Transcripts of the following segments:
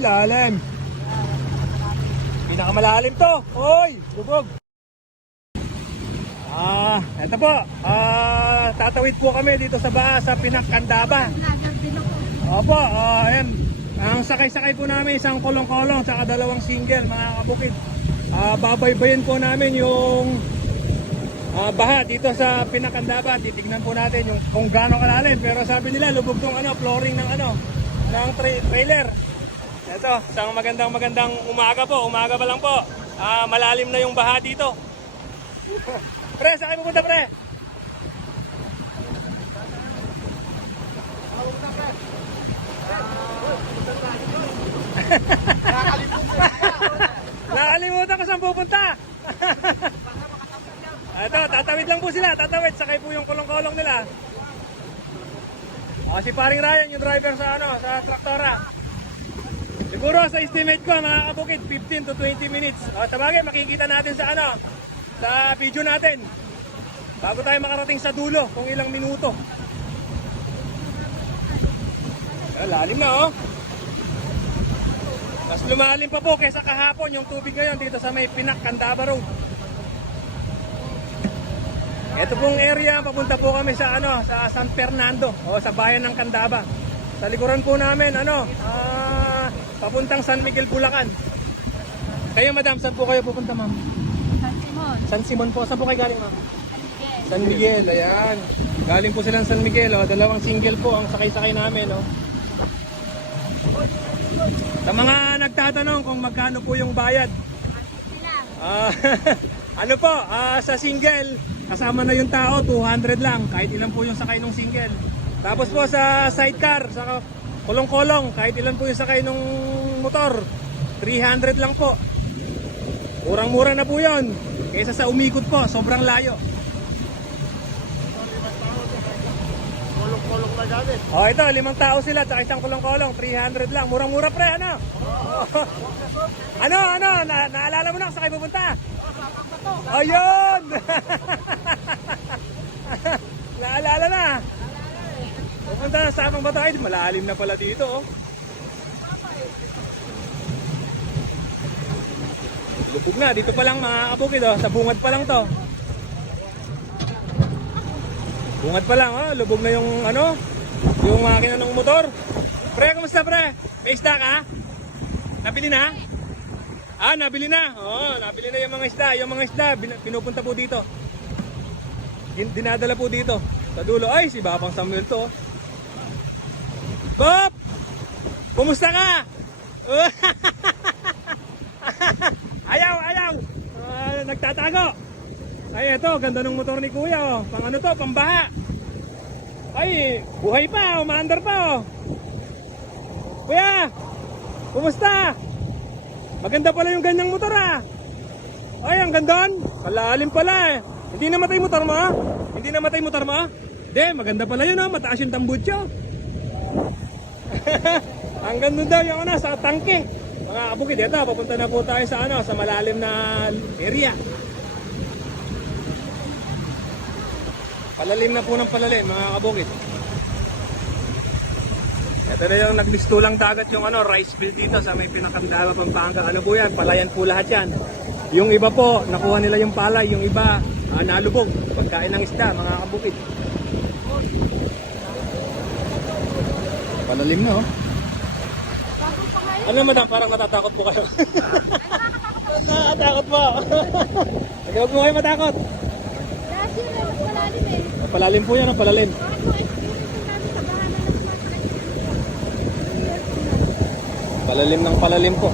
lalim. Pinakamalalim to. Oy, lubog. Ah, eto po. Ah, tatawid po kami dito sa Baha sa Pinakandaba. Opo, ah, ayan. Ang sakay-sakay po namin isang kolong-kolong tsaka dalawang single mga kabukid. Ah, babaybayin po namin yung ah, baha dito sa Pinakandaba. Titignan po natin yung kung gaano kalalim. Pero sabi nila lubog tong ano, flooring ng ano, ng tra- trailer. Ito, isang magandang magandang umaga po. Umaga pa lang po. Ah, malalim na yung baha dito. pre, saan kayo pupunta pre? Nakalimutan ko saan pupunta. Ito, tatawid lang po sila. Tatawid. Sakay po yung kolong-kolong nila. O, si paring Ryan, yung driver sa ano, sa traktora. Siguro sa estimate ko, mga kabukid, 15 to 20 minutes. O, sa bagay, makikita natin sa ano, sa video natin. Bago tayo makarating sa dulo, kung ilang minuto. Ah, lalim na, oh. Mas lumalim pa po kaysa kahapon yung tubig ngayon dito sa may Pinak, Candaba Road. Ito pong area, papunta po kami sa ano, sa San Fernando o sa bayan ng Candaba. Sa likuran po namin, ano, ah, papuntang San Miguel, Bulacan. Kayo, madam, saan po kayo pupunta, ma'am? San Simon. San Simon po. Saan po kayo galing, ma'am? Miguel. San Miguel, ayan. Galing po silang San Miguel, oh. dalawang single po ang sakay-sakay namin. Oh. Sa mga nagtatanong kung magkano po yung bayad, ah, ano po, ah, sa single, kasama na yung tao, 200 lang, kahit ilan po yung sakay ng single. Tapos po sa sidecar, sa kolong-kolong, kahit ilan po yung sakay ng motor, 300 lang po. Murang-mura na po yon. Kaysa sa umikot po, sobrang layo. Kolong-kolong na dati. Oh, ito, limang tao sila, tsaka isang kolong-kolong, 300 lang. Murang-mura pre, ano? ano, ano, na naalala mo na kung saan kayo pupunta? Oh, yun! naalala na. Pupunta Ay, malalim na pala dito, oh. Lubog na, dito pa lang mga kabukid, oh. Sa bungad pa lang to. Bungad pa lang, oh. Lubog na yung, ano, yung makina ng motor. Pre, kumusta pre? May isda ka? Nabili na? Ah, nabili na. Oo, nabili na yung mga isda. Yung mga isda, pinupunta po dito. Din- dinadala po dito. Sa dulo. Ay, si Babang Samuel to. Oh. Bob! Kumusta ka? ayaw, ayaw! Ah, nagtatago. Ay, eto, ganda ng motor ni Kuya. Oh. Pang ano to, pambaha. Ay, buhay pa, umaandar pa. Oh. Kuya, kumusta? Maganda pala yung ganyang motor ah. Ay, ang gandon. Kalalim pala eh. Hindi namatay motor mo ah? Hindi namatay motor mo ah? Hindi, maganda pala yun ah. Mataas yung tambutso. ang ganda daw yung ano, sa tangke. Mga kabukid, ito, papunta na po tayo sa ano, sa malalim na area. Palalim na po ng palalim, mga kabukid. Ito na yung nagmistulang dagat yung ano, rice field dito sa may pinakandaba Pampanga. Ano po yan? Palayan po lahat yan. Yung iba po, nakuha nila yung palay. Yung iba, ah, nalubog. Pagkain ng isda, mga kabukid. Palalim na oh. Ano madam, parang natatakot po kayo. natatakot po. Huwag mo kayo matakot. Year, eh, mas malalim eh. Palalim po yan, oh, palalim. Palalim ng palalim po.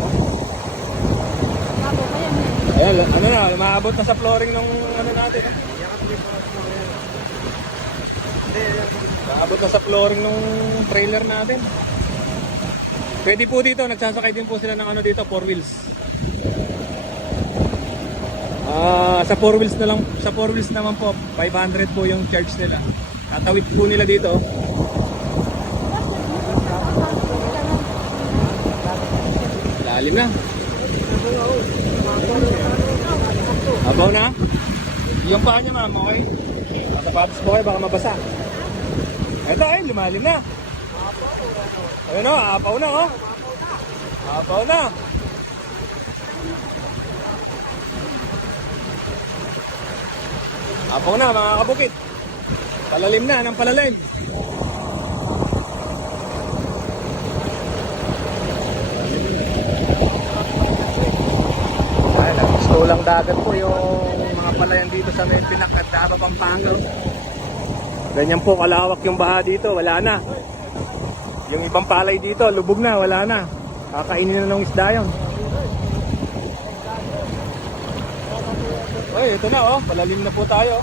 Ayan, ano na, umaabot na sa flooring ng ano natin. Umaabot na sa flooring ng trailer natin. Pwede po dito, nagsasakay din po sila ng ano dito, four wheels. Ah, sa four wheels na lang, sa four wheels naman po, 500 po yung charge nila. Tatawid po nila dito. Lalim na. Abaw na? Yung paa niya ma'am, okay? Sapatos po kayo, baka mabasa. Ito ay, lumalim na. Ayun o, apaw na oh. Apaw na. Apaw na mga kabukit. Palalim na ng palalim. Ay, gusto lang dagat po yung mga palayan dito sa may pinakadaba Pampanga. Ganyan po kalawak yung baha dito, wala na. Yung ibang palay dito, lubog na, wala na. Kakainin na ng isda yun. Uy, ito na oh, malalim na po tayo.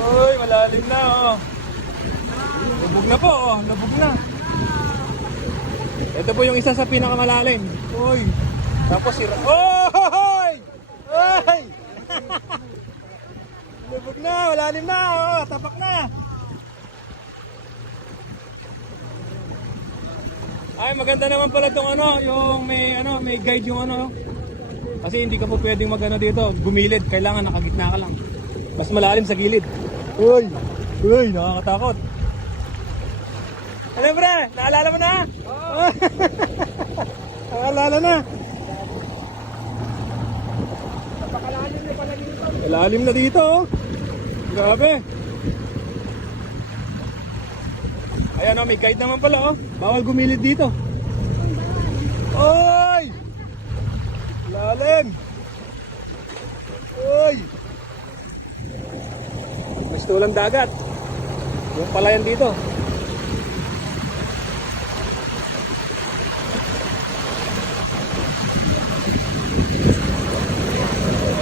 Uy, malalim na oh. Lubog na po oh, lubog na. Ito po yung isa sa pinakamalalim. Uy. Tapos sira. Oh! Hoy! Lubog na, malalim na. Oh, tapak na. Ay, maganda naman pala tong ano, yung may ano, may guide yung ano. Kasi hindi ka po pwedeng magano dito, gumilid, kailangan nakagitna ka lang. Mas malalim sa gilid. Uy! Uy, nakakatakot. Ano pre? Naalala mo na? Oo. Naalala na. Napakalalim na pala dito. Malalim na dito oh. Grabe. Ayan oh, may guide naman pala oh. Bawal gumilid dito. Oy! Lalim. Oy! Mas tulang dagat. Yung palayan dito.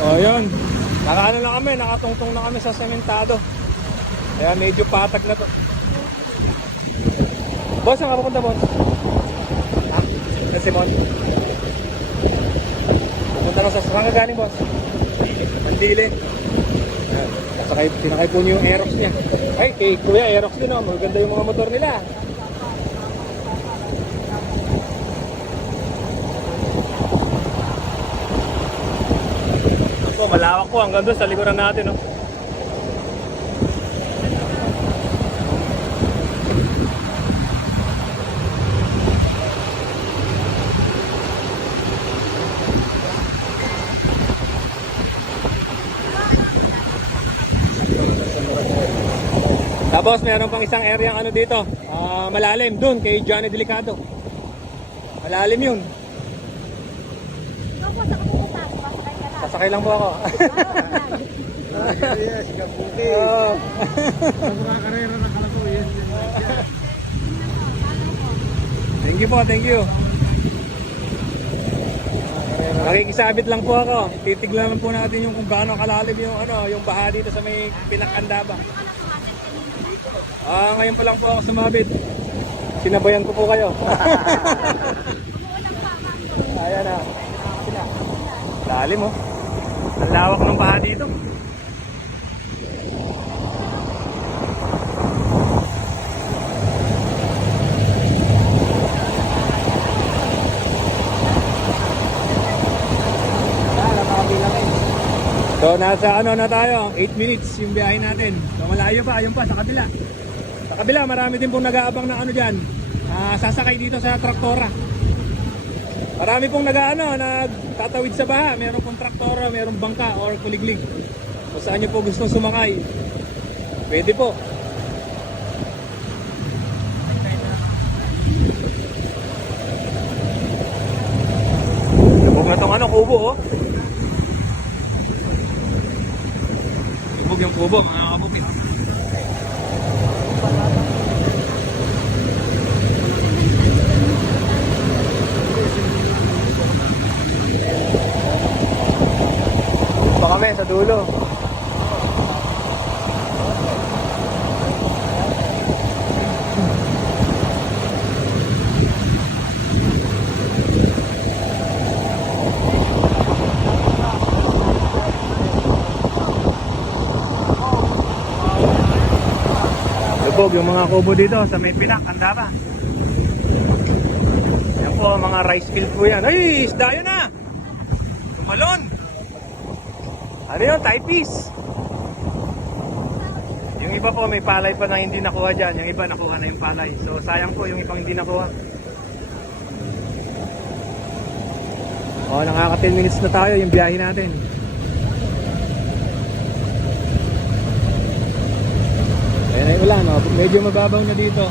Oh, yun. Nakaano na kami, nakatungtong na kami sa sementado. Kaya medyo patag na to. Boss, saan ka pupunta, boss? Ha? Sa Simon? Pupunta na sa... Saan ka galing, boss? Mandili. Ayan. Sakay, tinakay po niyo yung Aerox niya. Ay, kay Kuya Aerox din, oh. Maganda yung mga motor nila. Ako, malawak po hanggang doon sa likuran natin, oh. Tapos meron pang isang area ano dito, ah, malalim doon kay Johnny Delicado. Malalim yun. Ikaw po, saan ka pupunta? Pasakay ka lang. Po ako. Yes, kabuti. Oo. Sa mga karera ng kalabaw, yes. thank you po, thank you. Nakikisabit lang po ako. Titignan lang po natin yung kung gaano kalalim yung ano, yung baha dito sa may pinakandaba. Ah, ngayon pa lang po ako sumabit. Sinabayan ko po kayo. Ayan na. Lalim oh. Ang lawak ng baha dito. Ah, eh. So nasa ano na tayo, 8 minutes yung biyahe natin. So malayo pa, ayun pa sa kabila. Sa kabila, marami din pong nag-aabang ng ano dyan. Ah, sasakay dito sa traktora. Marami pong nag-ano, nagtatawid sa baha. Meron pong traktora, meron bangka or kuliglig. Kung saan nyo po gusto sumakay. Pwede po. Lubog na tong ano, kubo oh. Lubog yung kubo, mga kabukit. Sa dulo. Lubog yung mga kubo dito sa may pinak, Andaba. Yan po, mga rice field po yan. Ay, isda yun na! Tumalon! Ano yun? Thai. Yung iba po may palay pa na hindi nakuha dyan. Yung iba nakuha na yung palay. So sayang po yung ibang hindi nakuha. O nakaka 10 minutes na tayo yung biyahe natin. Ayan ay ulan. O. Medyo mababaw na dito.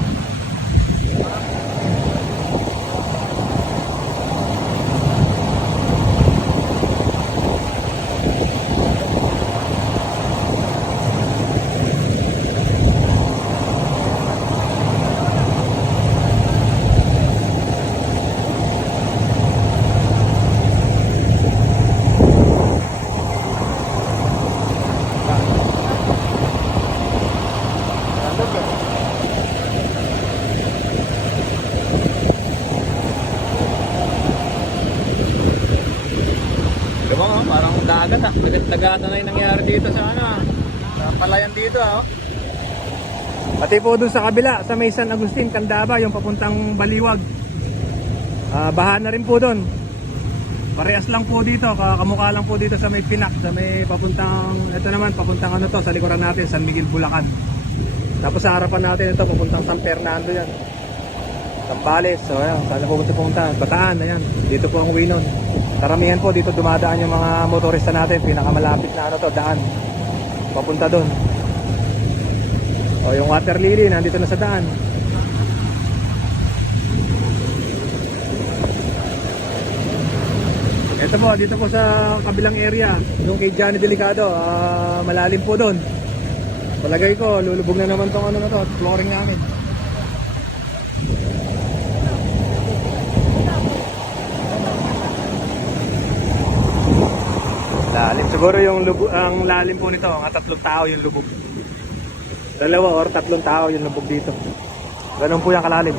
Ah. Dagat-dagatan na yung nangyari dito sa ano. Sa palayan dito ah. oh. Pati po dun sa kabila, sa may San Agustin, Candaba, yung papuntang Baliwag. Ah, baha na rin po dun. Parehas lang po dito, kamukha lang po dito sa may Pinak, sa may papuntang, ito naman, papuntang ano to, sa likuran natin, San Miguel, Bulacan. Tapos sa harapan natin ito, papuntang San Fernando yan. Sambales, so ayan, saan na pupunta pumunta? Bataan, ayan. Dito po ang Winon. Karamihan po dito dumadaan yung mga motorista natin, pinakamalapit na ano to, daan. Papunta doon. O yung water lily, nandito na sa daan. Ito po, dito po sa kabilang area, yung kay Johnny Delicado, ah, malalim po doon. Palagay ko, lulubog na naman tong ano na to, flooring namin. Lalim. Siguro yung lubog, ang lalim po nito, ang tatlong tao yung lubog. Dalawa or tatlong tao yung lubog dito. Ganun po yung kalalim.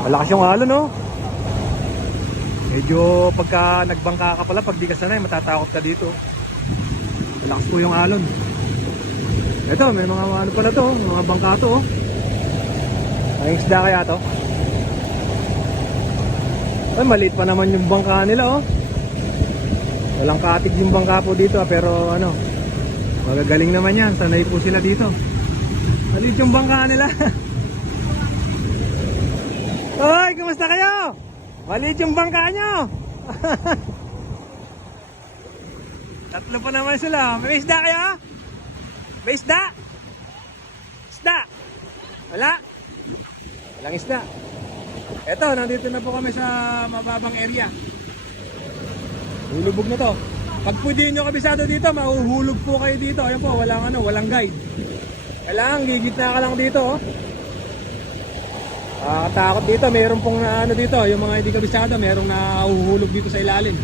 Malakas yung halo, no? Medyo pagka nagbangka ka pala, pag di ka sanay, matatakot ka dito. Malakas po yung alon. Ito, may mga ano pala to, mga bangka to. Oh. Ang isda kaya to? Ay, maliit pa naman yung bangka nila, oh. Walang katig yung bangka po dito, ah, pero ano, magagaling naman yan. Sanay po sila dito. Maliit yung bangka nila. Hoy, kumusta kayo? Maliit yung bangka nyo. Tatlo pa naman sila. May isda kayo? May isda? Isda? Wala? Walang isda. Eto, nandito na po kami sa mababang area. Hulubog na to. Pag po di nyo kabisado dito, mahuhulog po kayo dito. Ayun po, walang ano, walang guide. Kailangan gigitna ka lang dito, oh. Ah, katakot dito, mayroon pong na, ano dito, yung mga hindi kabisado, mayroong nahuhulog dito sa ilalim.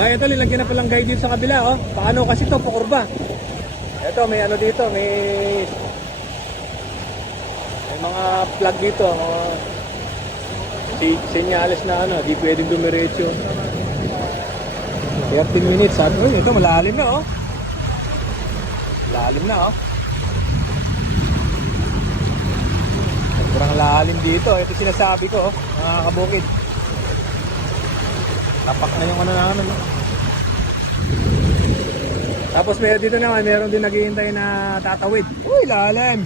Ay, ito, lilagyan na palang guide dito sa kabila, oh. Paano kasi to, pakurba. Ito, may ano dito, may may mga plug dito, mga si senyales na ano, di pwedeng dumiretso. 13 minutes, sabi, uy, ito malalim na, oh. Lalim na, oh. Sobrang lalim dito. Ito sinasabi ko, oh, mga kabukid. Tapak na yung ano namin. No? Tapos meron dito naman, meron din naghihintay na tatawid. Uy, lalim!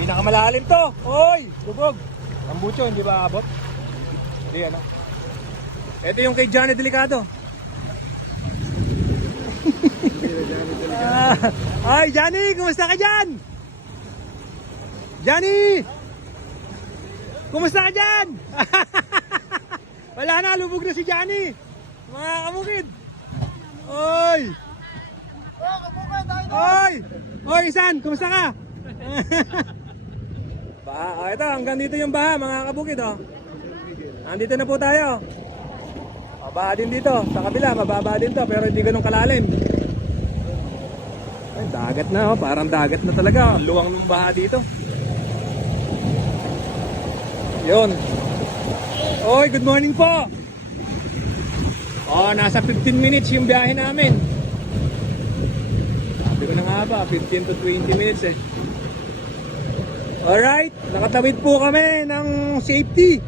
Pinakamalalim to! Uy! Bubog! Ang hindi ba abot? Hindi, ano? Ito yung kay Johnny Delicado. Ah, Ay, Johnny! Kumusta ka dyan? Johnny! Kumusta ka dyan? Wala na, lubog na si Johnny. Mga kamukid. Oy! Oy! Oy, San, kumusta ka? Baha, oh, ito, hanggang dito yung baha, mga kabukid, oh. Andito na po tayo. Oh, baha din dito, sa kabila, mababa din to, pero hindi ganun kalalim. Ay, dagat na, oh. parang dagat na talaga. Ang Luwang ng baha dito. Yun. Oy, good morning po. Oh, nasa 15 minutes yung biyahe namin. Sabi ko na nga ba, 15 to 20 minutes eh. Alright, nakatawid po kami ng safety.